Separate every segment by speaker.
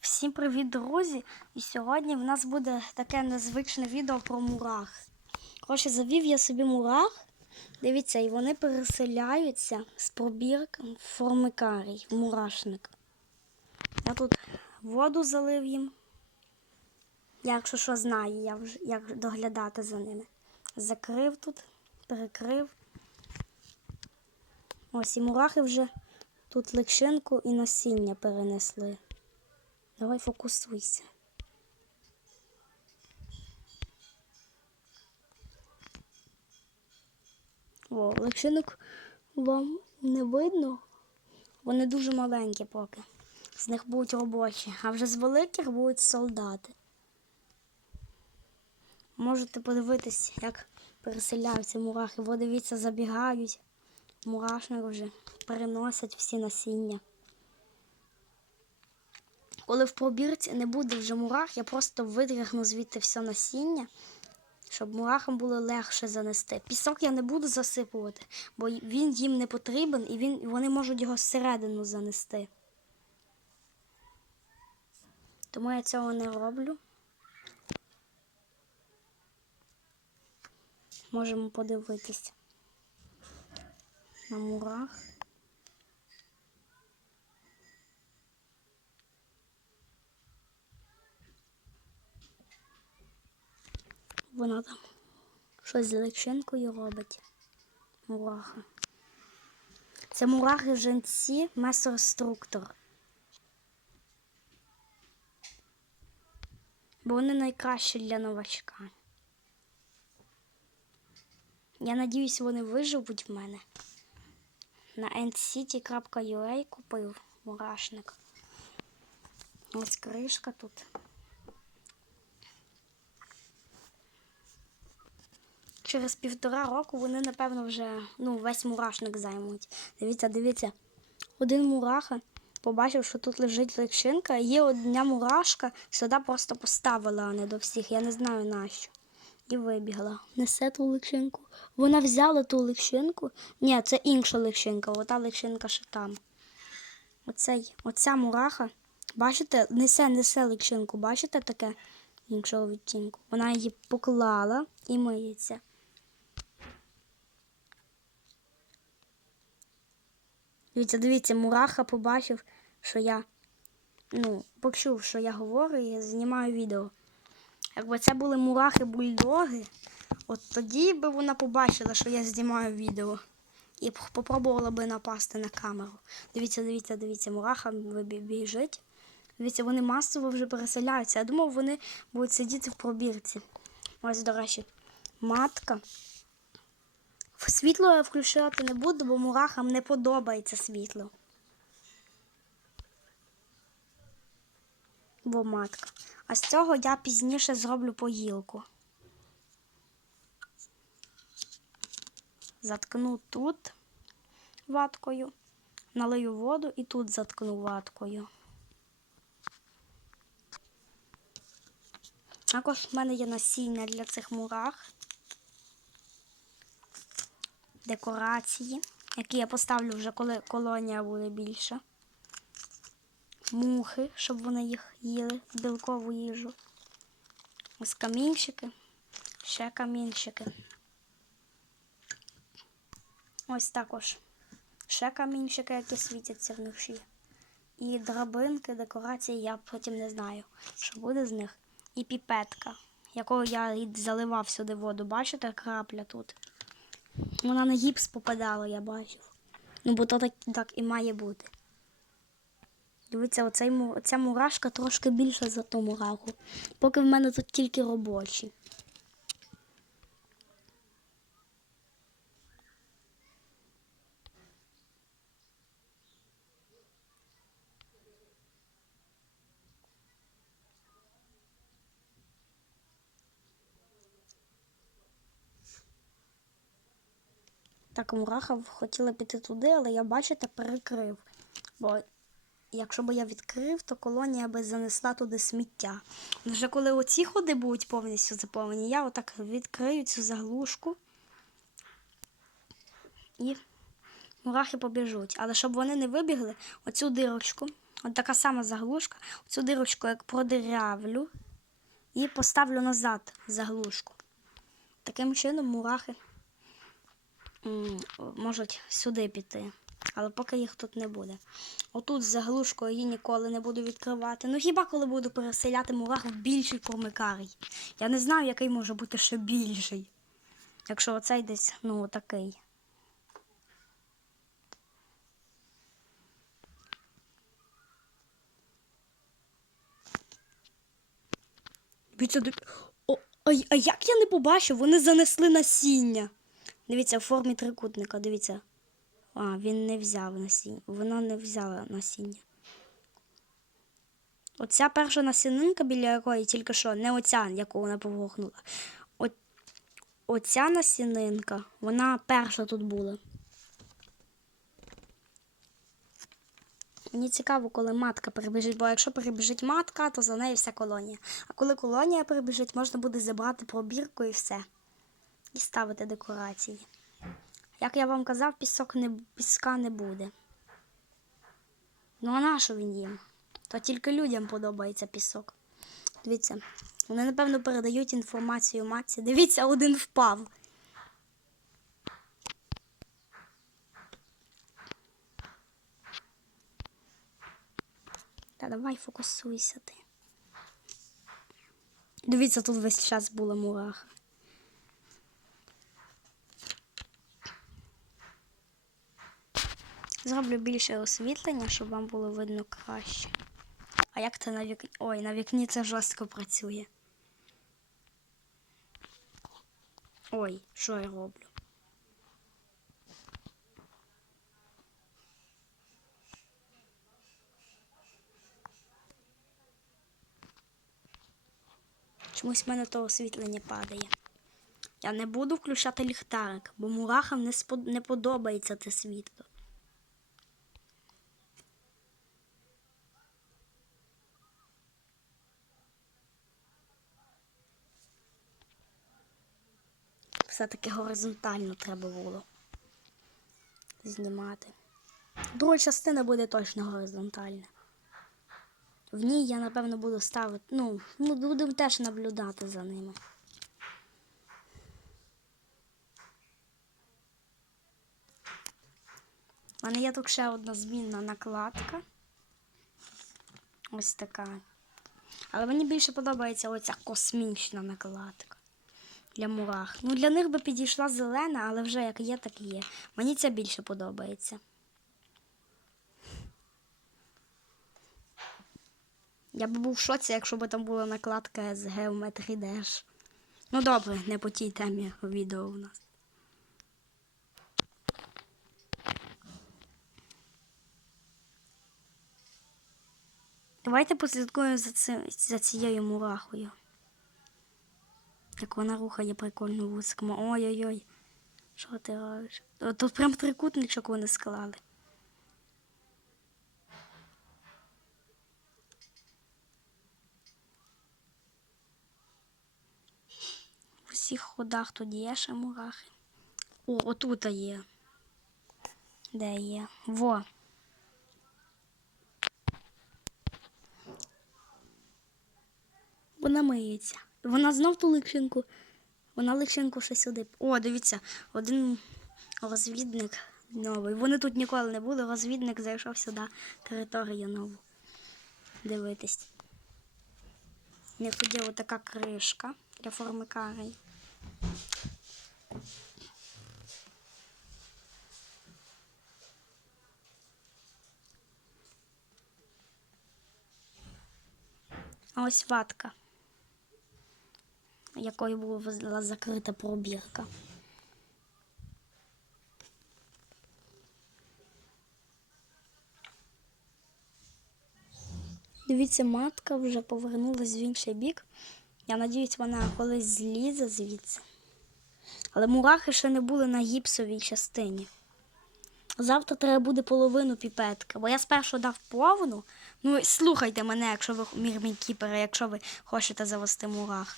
Speaker 1: Всім привіт, друзі! І сьогодні в нас буде таке незвичне відео про мурах. Коротше, завів я собі мурах. Дивіться, і вони переселяються з пробірком в формикарій, в мурашник. Я тут воду залив їм. Я, якщо що знаю, я вже, як доглядати за ними. Закрив тут, перекрив. Ось і мурахи вже тут личинку і насіння перенесли. Давай фокусуйся. О, личинок вам не видно. Вони дуже маленькі поки. З них будуть робочі, а вже з великих будуть солдати. Можете подивитись, як переселяються мурахи. Бо дивіться, забігають. Мурашник вже переносять всі насіння. Коли в пробірці не буде вже мурах, я просто видрягну звідти все насіння, щоб мурахам було легше занести. Пісок я не буду засипувати, бо він їм не потрібен і він, вони можуть його зсередину занести. Тому я цього не роблю. Можемо подивитись на мурах. Вона там щось з личинкою робить. Мураха. Це мурахи женці месорструктор. Бо вони найкращі для новачка. Я надіюсь, вони виживуть в мене. На endcity.ua купив мурашник. Ось кришка тут. Через півтора року вони, напевно, вже ну, весь мурашник займуть. Дивіться, дивіться. Один мураха побачив, що тут лежить личинка, є одна мурашка, сюди просто поставила, а не до всіх. Я не знаю нащо. І вибігла. Несе ту личинку. Вона взяла ту личинку. Ні, це інша личинка, ота личинка ще там. Оцей, оця мураха, бачите, несе, несе личинку, бачите таке іншого відтінку. Вона її поклала і миється. Дивіться, дивіться, мураха побачив, що я ну, почув, що я говорю і знімаю відео. Якби це були мурахи-бульдоги, от тоді би вона побачила, що я знімаю відео. І попробувала би напасти на камеру. Дивіться, дивіться, дивіться, мураха біжить. Дивіться, вони масово вже переселяються. Я думав, вони будуть сидіти в пробірці. Ось, до речі, матка. Світло я включати не буду, бо мурахам не подобається світло. Бо матка. А з цього я пізніше зроблю поїлку. Заткну тут ваткою, налию воду і тут заткну ваткою. Також в мене є насіння для цих мурах. Декорації, які я поставлю вже коли колонія буде більша. Мухи, щоб вони їх їли, білкову їжу. Ось камінчики, ще камінчики. Ось також ще камінчики, які світяться вночі. І драбинки, декорації, я потім не знаю, що буде з них. І піпетка, якою я заливав сюди воду. Бачите, крапля тут. Вона на гіпс попадала, я бачив. Ну, бо то так, так і має бути. Дивіться, оцей, оця мурашка трошки більша за ту мураху. Поки в мене тут тільки робочі. Так, мураха хотіла піти туди, але я, бачите, перекрив. Бо якщо б я відкрив, то колонія би занесла туди сміття. Вже коли оці ходи будуть повністю заповнені, я отак відкрию цю заглушку і мурахи побіжуть. Але щоб вони не вибігли, оцю дирочку От така сама заглушка. Цю дирочку як продирявлю і поставлю назад заглушку. Таким чином мурахи можуть сюди піти. Але поки їх тут не буде. Отут з заглушкою її ніколи не буду відкривати. Ну хіба коли буду переселяти мурах в більший промикарій. Я не знаю, який може бути ще більший. Якщо оцей десь, ну, такий. О, а як я не побачив? Вони занесли насіння. Дивіться, в формі трикутника, дивіться. А, він не взяв насіння. Вона не взяла насіння. Оця перша насінинка, біля якої тільки що, не оця, яку вона поворухнула. Оця насінинка, вона перша тут була. Мені цікаво, коли матка перебіжить, бо якщо перебіжить матка, то за нею вся колонія. А коли колонія перебіжить, можна буде забрати пробірку і все. І ставити декорації. Як я вам казав, пісок не, піска не буде. Ну а на що він їм? То тільки людям подобається пісок. Дивіться, вони, напевно, передають інформацію матці. Дивіться, один впав. Та давай фокусуйся ти. Дивіться, тут весь час була мураха. Зроблю більше освітлення, щоб вам було видно краще. А як це на вікні? Ой, на вікні це жорстко працює. Ой, що я роблю? Чомусь в мене то освітлення падає. Я не буду включати ліхтарик, бо мурахам не, спод... подобається це світло. Все-таки горизонтально треба було знімати. Друга частина буде точно горизонтальна. В ній я, напевно, буду ставити. Ну, ну буду теж наблюдати за ними. У мене є тут ще одна змінна накладка. Ось така. Але мені більше подобається оця космічна накладка для мурах. Ну, для них би підійшла зелена, але вже як є, так і є. Мені ця більше подобається. Я би був в шоці, якщо б там була накладка з Geometry Dash. Ну добре, не по тій темі відео у нас. Давайте послідкуємо за, цим, за цією мурахою. Як вона рухає прикольно вузькому. Ой-ой-ой. Що ти робиш? Тут прям трикутничок вони склали. В усіх ходах тут є ще мурахи. О, отут є. Де є? Во. Вона миється. Вона знов ту личинку. Вона личинку ще сюди. О, дивіться, один розвідник новий. Вони тут ніколи не були. Розвідник зайшов сюди територію нову. Дивитись. Тут є отака кришка для форми карей. А ось ватка, якою була закрита пробірка. Дивіться, матка вже повернулась в інший бік. Я надіюсь, вона колись злізе звідси. Але мурахи ще не були на гіпсовій частині. Завтра треба буде половину піпетки, бо я спершу дав повну. Ну, слухайте мене, якщо ви мірмінкіпери, якщо ви хочете завести мурах.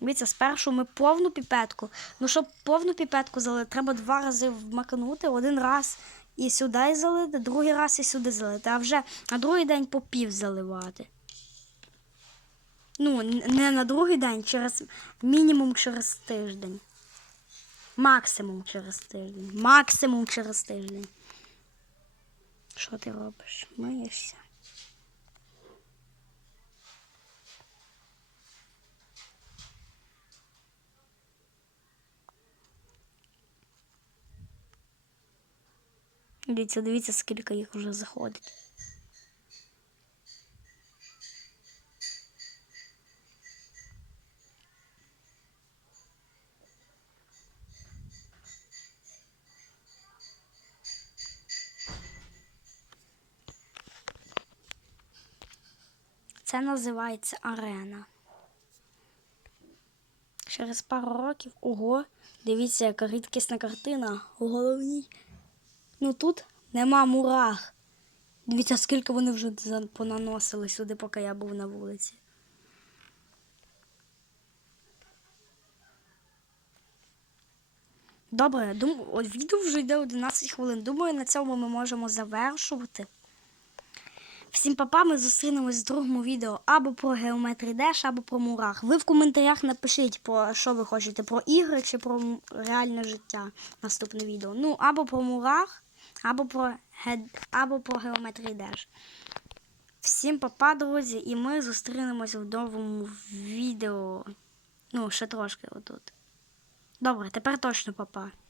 Speaker 1: Дивіться, спершу ми повну піпетку. Ну, щоб повну піпетку залити, треба два рази вмакнути, один раз і сюди залити, другий раз і сюди залити, а вже на другий день по пів заливати. Ну, не на другий день, через мінімум через тиждень. Максимум через тиждень. Максимум через тиждень. Що ти робиш? Миєшся. Дивіться, дивіться, скільки їх вже заходить. Це називається арена. Через пару років, ого, дивіться, яка рідкісна картина у головній. Ну тут нема мурах. Дивіться, скільки вони вже понаносили сюди, поки я був на вулиці. Добре, думаю, відео вже йде 11 хвилин. Думаю, на цьому ми можемо завершувати. Всім папа, ми зустрінемось в другому відео або про Geometry Dash, або про мурах. Ви в коментарях напишіть, про що ви хочете, про ігри чи про реальне життя. Наступне відео. Ну, або про мурах, або про, або про Geometry Dash. Всім папа, друзі, і ми зустрінемось в новому відео. Ну, ще трошки отут. Добре, тепер точно папа.